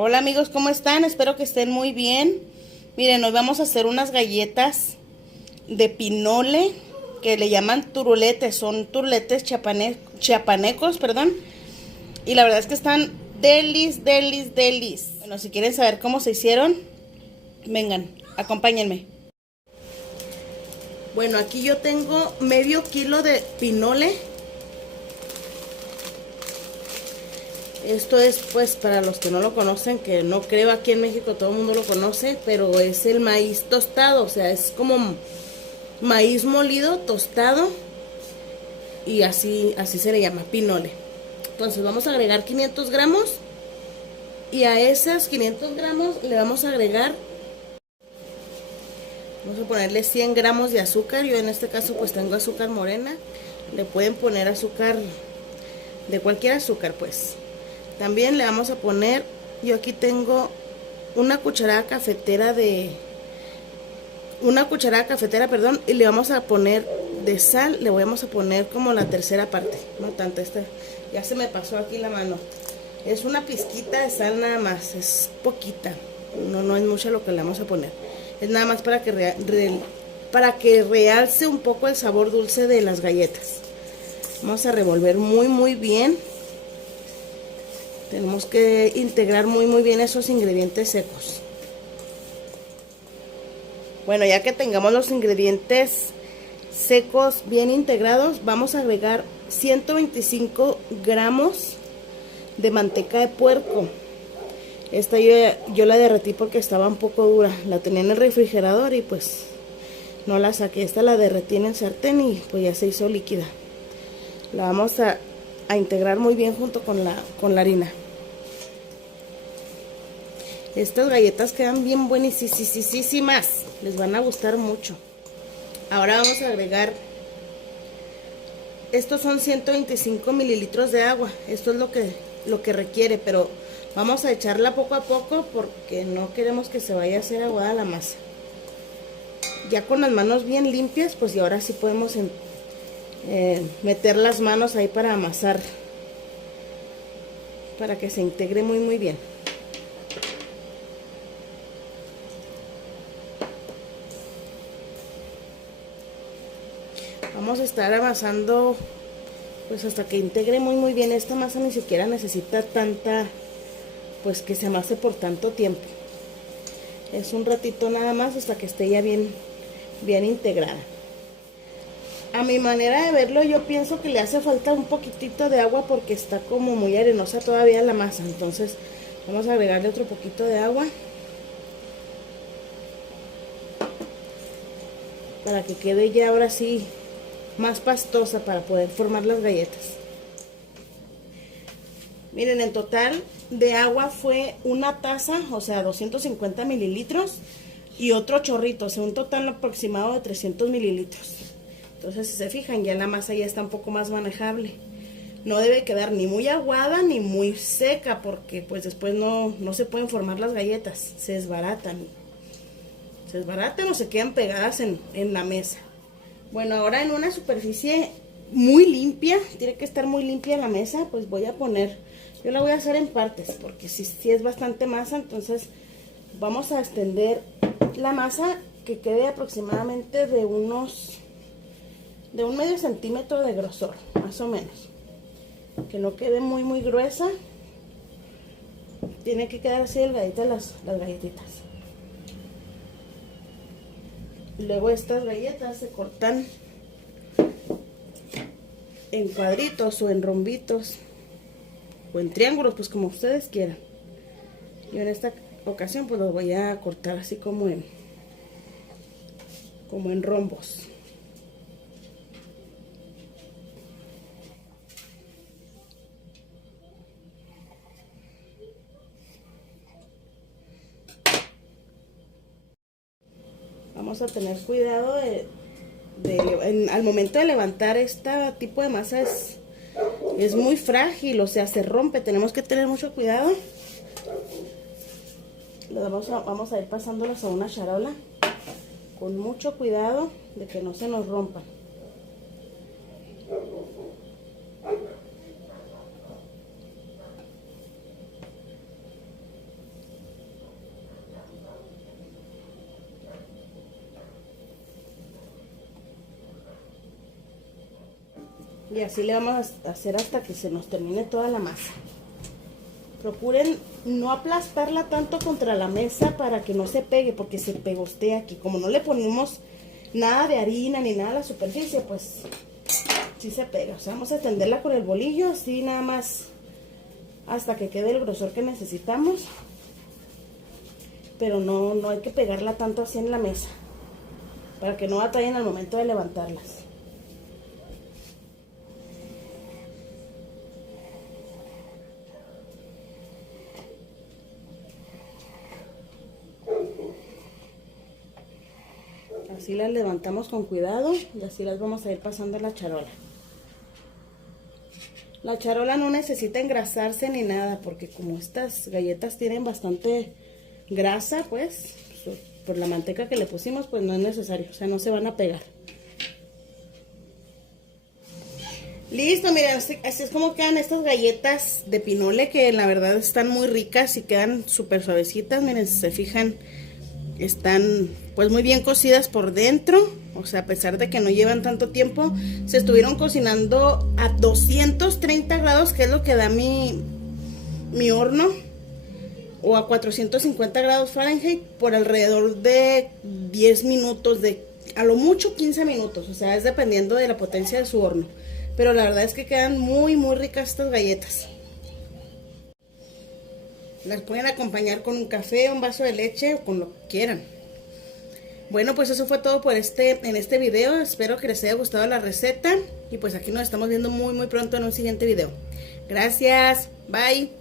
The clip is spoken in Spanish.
Hola amigos, ¿cómo están? Espero que estén muy bien. Miren, hoy vamos a hacer unas galletas de pinole que le llaman turuletes. Son turuletes chiapanecos, perdón. Y la verdad es que están delis. Bueno, si quieren saber cómo se hicieron, vengan, acompáñenme. Bueno, aquí yo tengo medio kilo de pinole. Esto es, pues, para los que no lo conocen, que no creo aquí en México todo el mundo lo conoce, pero es el maíz tostado, o sea, es como maíz molido tostado y así se le llama, pinole. Entonces vamos a agregar 500 gramos y a esos 500 gramos le vamos a agregar, vamos a ponerle 100 gramos de azúcar. Yo en este caso pues tengo azúcar morena, le pueden poner azúcar, de cualquier azúcar pues. También le vamos a poner, yo aquí tengo una cucharada cafetera, perdón, y le vamos a poner de sal, le vamos a poner como la tercera parte, no tanto, ya se me pasó aquí la mano. Es una pizquita de sal nada más, es poquita, no es mucho lo que le vamos a poner. Es nada más para que realce un poco el sabor dulce de las galletas. Vamos a revolver muy bien. Tenemos que integrar muy bien esos ingredientes secos. Bueno, ya que tengamos los ingredientes secos bien integrados, vamos a agregar 125 gramos de manteca de puerco. Esta yo la derretí porque estaba un poco dura. La tenía en el refrigerador y pues no la saqué. Esta la derretí en el sartén y pues ya se hizo líquida. La vamos a integrar muy bien junto con la harina. Estas galletas quedan bien buenísimas, les van a gustar mucho. Ahora vamos a agregar, estos son 125 mililitros de agua. Esto es lo que requiere, pero vamos a echarla poco a poco porque no queremos que se vaya a hacer aguada la masa. Ya con las manos bien limpias, pues y ahora sí podemos meter las manos ahí para amasar, para que se integre muy bien. Vamos a estar amasando pues hasta que integre muy bien. Esta masa ni siquiera necesita tanta, pues que se amase por tanto tiempo. Es un ratito nada más hasta que esté ya bien integrada. A mi manera de verlo, yo pienso que le hace falta un poquitito de agua porque está como muy arenosa todavía la masa. Entonces vamos a agregarle otro poquito de agua para que quede ya ahora sí más pastosa para poder formar las galletas. Miren, en total de agua fue una taza, o sea 250 mililitros y otro chorrito, o sea un total aproximado de 300 mililitros. Entonces si se fijan, ya la masa ya está un poco más manejable. No debe quedar ni muy aguada ni muy seca porque pues después no se pueden formar las galletas, se desbaratan o se quedan pegadas en la mesa. Bueno, ahora en una superficie muy limpia, tiene que estar muy limpia la mesa, pues voy a poner, yo la voy a hacer en partes porque si es bastante masa. Entonces vamos a extender la masa que quede aproximadamente de un medio centímetro de grosor, más o menos, que no quede muy gruesa. Tiene que quedar así delgaditas las galletitas. Luego estas galletas se cortan en cuadritos o en rombitos o en triángulos, pues como ustedes quieran. Yo en esta ocasión pues los voy a cortar así como en rombos. Vamos a tener cuidado al momento de levantar este tipo de masa, es muy frágil, o sea, se rompe. Tenemos que tener mucho cuidado. Vamos a ir pasándolas a una charola con mucho cuidado de que no se nos rompan. Y así le vamos a hacer hasta que se nos termine toda la masa. Procuren no aplastarla tanto contra la mesa para que no se pegue, porque se pegostea aquí. Como no le ponemos nada de harina ni nada a la superficie, pues sí se pega. O sea, vamos a extenderla con el bolillo, así nada más hasta que quede el grosor que necesitamos. Pero no hay que pegarla tanto así en la mesa, para que no batallen al momento de levantarlas. Así las levantamos con cuidado y así las vamos a ir pasando a la charola. La charola no necesita engrasarse ni nada, porque como estas galletas tienen bastante grasa, pues por la manteca que le pusimos, pues no es necesario, o sea, no se van a pegar. Listo, miren, así es como quedan estas galletas de pinole, que la verdad están muy ricas y quedan súper suavecitas. Miren, si se fijan, están pues muy bien cocidas por dentro. O sea, a pesar de que no llevan tanto tiempo, se estuvieron cocinando a 230 grados, que es lo que da mi horno, o a 450 grados Fahrenheit, por alrededor de 10 minutos, a lo mucho 15 minutos. O sea, es dependiendo de la potencia de su horno. Pero la verdad es que quedan muy ricas estas galletas. Las pueden acompañar con un café, un vaso de leche o con lo que quieran. Bueno, pues eso fue todo en este video. Espero que les haya gustado la receta. Y pues aquí nos estamos viendo muy pronto en un siguiente video. Gracias. Bye.